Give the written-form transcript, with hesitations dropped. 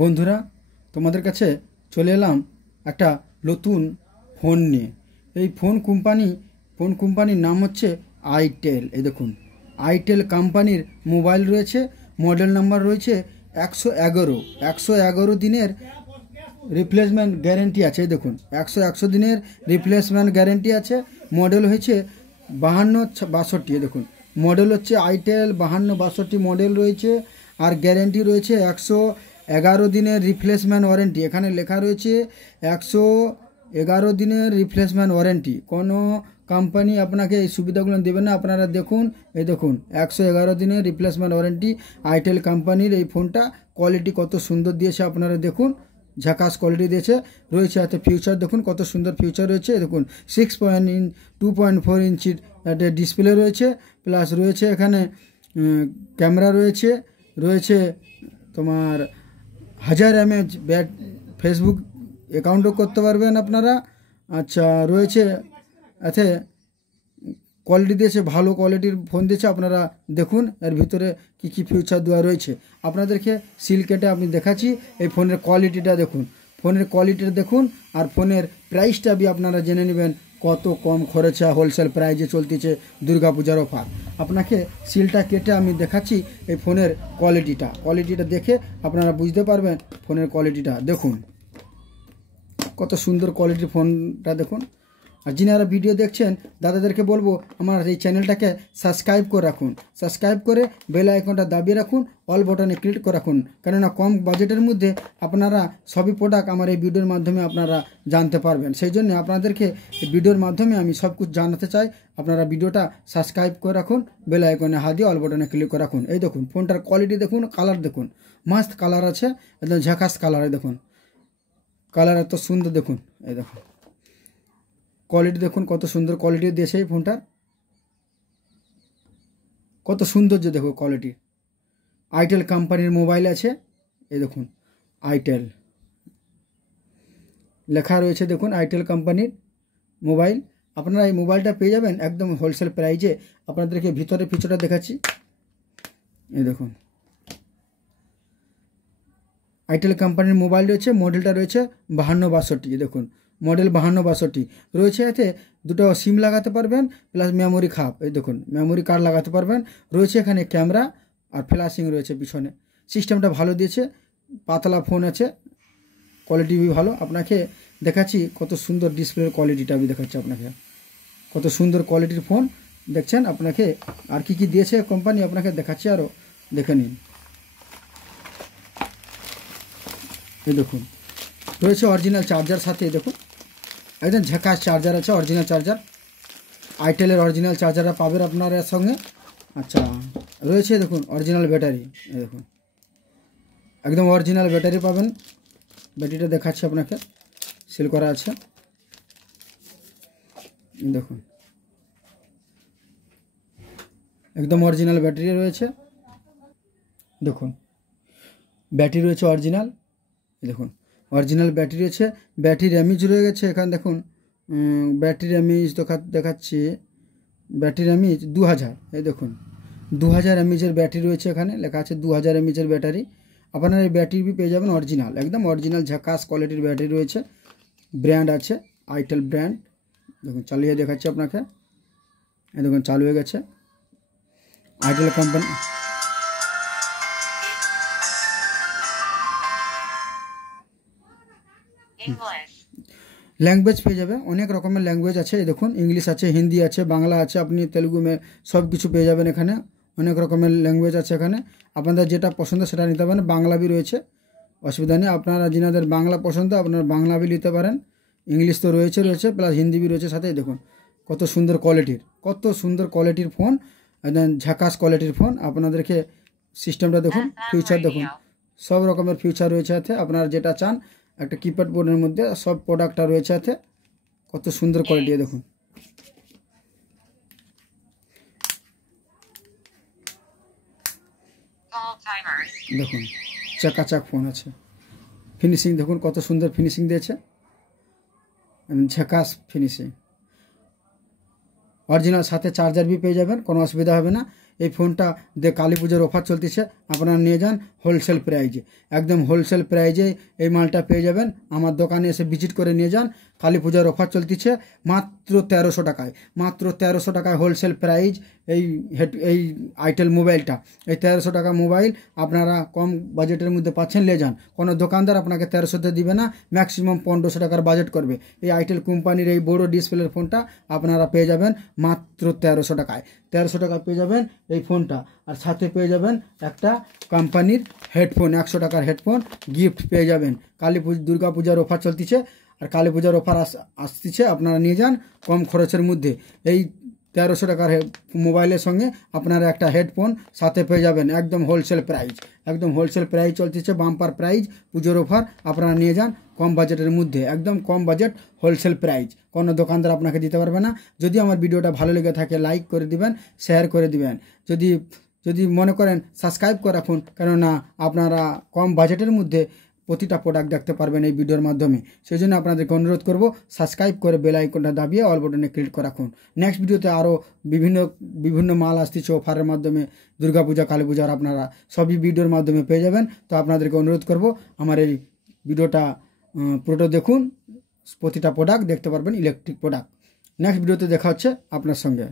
বন্ধুরা, তোমাদের কাছে চলে এলাম একটা নতুন ফোন নিয়ে। এই ফোন কোম্পানির নাম হচ্ছে আইটেল। এই দেখুন, আইটেল কোম্পানির মোবাইল রয়েছে, মডেল নাম্বার রয়েছে 111 দিনের রিপ্লেসমেন্ট গ্যারেন্টি আছে। এই দেখুন, 100 দিনের রিপ্লেসমেন্ট গ্যারেন্টি আছে। মডেল হয়েছে 5262। দেখুন, মডেল হচ্ছে আইটেল 5262 মডেল রয়েছে, আর গ্যারেন্টি রয়েছে 111 দিনের রিপ্লেসমেন্ট ওয়ারেন্টি। এখানে লেখা রয়েছে 111 দিনের রিপ্লেসমেন্ট ওয়ারেন্টি। কোনো কোম্পানি আপনাকে এই সুবিধাগুলো দেবে না। আপনারা দেখুন, এই দেখুন 111 দিনের রিপ্লেসমেন্ট ওয়ারেন্টি আইটেল কোম্পানির এই ফোনটা। কোয়ালিটি কত সুন্দর দিয়েছে আপনারা দেখুন, ঝাকাস কোয়ালিটি দিয়েছে। রয়েছে হাতে ফিউচার, দেখুন কত সুন্দর ফিউচার রয়েছে। দেখুন 2.4 ইঞ্চির একটা ডিসপ্লে রয়েছে, প্লাস রয়েছে এখানে ক্যামেরা রয়েছে তোমার 1000 mAh ফেসবুক অ্যাকাউন্টও করতে পারবেন আপনারা। আচ্ছা, রয়েছে এতে কোয়ালিটি দিয়েছে, ভালো কোয়ালিটির ফোন দিয়েছে। আপনারা দেখুন এর ভিতরে কি ফিউচার দেওয়া রয়েছে। আপনাদেরকে সিল কেটে আমি দেখাচ্ছি। এই ফোনের কোয়ালিটিটা দেখুন, আর ফোনের প্রাইসটা আপনারা জেনে নেবেন কত কম খরচে হোলসেল প্রাইজে চলতেছে দুর্গাপূজার অফার। আপনাকে সিলটা কেটে আমি দেখাচ্ছি এই ফোনের কোয়ালিটিটা দেখে আপনারা বুঝতে পারবেন ফোনের কোয়ালিটিটা। দেখুন কত সুন্দর কোয়ালিটির ফোনটা দেখুন। আর যিনারা ভিডিও দেখছেন দাদাদেরকে বলবো আমার এই চ্যানেলটাকে সাবস্ক্রাইব করে রাখুন, সাবস্ক্রাইব করে বেল আইকনটা দাবিয়ে রাখুন, অল বাটনে ক্লিক করে রাখুন। কেননা কম বাজেটের মধ্যে আপনারা সবই প্রোডাক্ট আমার এই ভিডিওর মাধ্যমে আপনারা জানতে পারবেন। সেই জন্য আপনাদেরকে ভিডিওর মাধ্যমে আমি সব কিছু জানাতে চাই। আপনারা ভিডিওটা সাবস্ক্রাইব করে রাখুন, বেল আইকনে হাত দিয়ে অল বাটনে ক্লিক করে রাখুন। এই দেখুন ফোনটার কোয়ালিটি দেখুন, কালার দেখুন, মাস্ত কালার আছে, একদম ঝাকাস কালার। দেখুন কালার এত সুন্দর, দেখুন এই দেখুন কোয়ালিটি দেখুন, কত সুন্দর কোয়ালিটি দিয়েছে এই ফোনটা, কত সৌন্দর্য দেখো কোয়ালিটি। আইটেল কোম্পানির মোবাইল আছে, এই দেখুন আইটেল লেখা রয়েছে। দেখুন আইটেল কোম্পানির মোবাইল। আপনারা এই মোবাইলটা পেয়ে যাবেন একদম হোলসেল প্রাইজে। আপনাদেরকে ভিতরে ফিচারটা দেখাচ্ছি। এই দেখুন আইটেল কোম্পানির মোবাইল রয়েছে, মডেলটা রয়েছে 5262। দেখুন মডেল 5262 রয়েছে। এতে দুটো সিম লাগাতে পারবেন, প্লাস মেমোরি খাপ, এই দেখুন মেমোরি কার্ড লাগাতে পারবেন। রয়েছে এখানে ক্যামেরা আর ফ্ল্যাশিং রয়েছে পিছনে। সিস্টেমটা ভালো দিয়েছে, পাতলা ফোন আছে, কোয়ালিটি ভালো। আপনাকে দেখাচ্ছি কত সুন্দর ডিসপ্লের কোয়ালিটিটা আমি দেখাচ্ছি আপনাকে, কত সুন্দর কোয়ালিটির ফোন দেখছেন। আপনাকে আর কি দিয়েছে কোম্পানি আপনাকে দেখাচ্ছি, আরও দেখে নিন। এই দেখুন রয়েছে অরিজিনাল চার্জার সাথে, দেখুন একদম ঝাকাস চার্জার আছে, অরিজিনাল চার্জার। আইটেলের অরিজিনাল চার্জারটা পাবেন আপনার এর সঙ্গে। আচ্ছা, রয়েছে দেখুন অরিজিনাল ব্যাটারি, এই দেখুন একদম অরিজিনাল ব্যাটারি পাবেন। ব্যাটারিটা দেখাচ্ছি আপনাকে, সিল করা আছে। দেখুন একদম অরিজিনাল ব্যাটারি রয়েছে। দেখুন ব্যাটারি রয়েছে অরিজিনাল, দেখুন অরিজিনাল ব্যাটারি আছে। ব্যাটারি এমএইচ রয়ে গেছে এখানে, দেখুন ব্যাটারি এমএইচ দেখাচ্ছি। Battery MH 2000। এই দেখুন 2000 এমএইচের ব্যাটারি রয়েছে, এখানে লেখা আছে 2000 এমএইচের ব্যাটারি। আপনারা এই ব্যাটারি পেয়ে যাবেন অরিজিনাল, একদম অরিজিনাল ঝাকাস কোয়ালিটির ব্যাটারি রয়েছে। ব্র্যান্ড আছে আইটেল ব্র্যান্ড। দেখুন চালিয়ে দেখাচ্ছি আপনাকে, এই দেখুন চালু হয়ে গেছে আইটেল কোম্পানি। ল্যাঙ্গুয়েজ পেয়ে যাবে, অনেক রকমের ল্যাঙ্গুয়েজ আছে। এই দেখুন ইংলিশ আছে, হিন্দি আছে, বাংলা আছে, আপনি তেলুগু সব কিছু পেয়ে যাবেন এখানে। অনেক রকমের ল্যাঙ্গুয়েজ আছে এখানে, আপনাদের যেটা পছন্দ সেটা নিতে পারেন। বাংলা বি রয়েছে, অসুবিধা নেই। আপনারা যিনাদের বাংলা পছন্দ আপনারা বাংলা বি নিতে পারেন। ইংলিশ তো রয়েছে, প্লাস হিন্দি বি রয়েছে সাথে। দেখুন কত সুন্দর কোয়ালিটির ফোন, একদম ঝাকাস কোয়ালিটির ফোন। আপনাদেরকে সিস্টেমটা দেখুন, ফিউচার দেখুন, সব রকমের ফিউচার রয়েছে এতে। আপনারা যেটা চান একটা কিপ্যাড বোর্ডের মধ্যে সব প্রোডাক্টটা রয়েছে এতে। কত সুন্দর কোয়ালিটি দেখুন। দেখুন চাকাচাক ফোন আছে, ফিনিশিং দেখুন কত সুন্দর ফিনিশিং দিয়েছে, ঝাকাস ফিনিশিং। অরিজিনাল সাথে চার্জার বি পেয়ে যাবেন, কোনো অসুবিধা হবে না। এই ফোনটা কালী পুজোর অফার চলতেছে, আপনারা নিয়ে যান। হোলসেল প্রাইজে, একদম হোলসেল প্রাইজে এই মালটা পেয়ে যাবেন। আমার দোকানে এসে ভিজিট করে নিয়ে যান। কালী পূজার অফার চলতেছে মাত্র 1300 টাকায়, মাত্র 1300 টাকায় হোলসেল প্রাইজ। এই আইটেল মোবাইলটা, এই 1300 টাকা মোবাইল আপনারা কম বাজেটের মধ্যে পাচ্ছেন, নিয়ে যান। কোনো দোকানদার আপনাকে 1300তে দিবে না, ম্যাক্সিমাম 1500 টাকার বাজেট করবে। এই আইটেল কোম্পানির এই বড় ডিসপ্লের ফোনটা আপনারা পেয়ে যাবেন মাত্র 1300 টাকায়। 1300 টাকা পেয়ে যাবেন এই ফোনটা, আর সাথে পেয়ে যাবেন একটা কোম্পানির হেডফোন, 100 টাকার হেডফোন গিফট পেয়ে যাবেন। দুর্গা পূজার অফার চলতেছে, আর কালী পূজার অফার আসতেছে, আপনারা নিয়ে যান কম খরচের মধ্যে। এই 1300 টাকার মোবাইলের সঙ্গে আপনারা একটা হেডফোন সাথে পেয়ে যাবেন, একদম হোলসেল প্রাইস, একদম হোলসেল প্রাইস চলতেছে, বাম্পার প্রাইস, পুজোর অফার। আপনারা নিয়ে যান কম বাজেটের মধ্যে, একদম কম বাজেট হোলসেল প্রাইস, কোনো দোকানদার আপনাকে দিতে পারবে না। যদি আমার ভিডিওটা ভালো লেগে থাকে লাইক করে দিবেন, শেয়ার করে দিবেন, যদি মনে করেন সাবস্ক্রাইব করে রাখুন, কেননা আপনারা কম বাজেটের মধ্যে প্রতিটা প্রোডাক্ট দেখতে পারবেন এই ভিডিওর মাধ্যমে। সেই জন্য আপনাদেরকে অনুরোধ করব সাবস্ক্রাইব করে বেল আইকনটা দাবিয়ে অল বাটনে ক্লিক করে রাখুন। নেক্সট ভিডিওতে আরও বিভিন্ন মাল আসতেছে অফারের মাধ্যমে, দুর্গাপূজা কালী পূজার, আপনারা সবই ভিডিওর মাধ্যমে পেয়ে যাবেন। তো আপনাদেরকে অনুরোধ করব আমার এই ভিডিওটা পুরোটা দেখুন, প্রতিটা প্রোডাক্ট দেখতে পারবেন, ইলেকট্রিক প্রোডাক্ট। নেক্সট ভিডিওতে দেখা হচ্ছে আপনার সঙ্গে।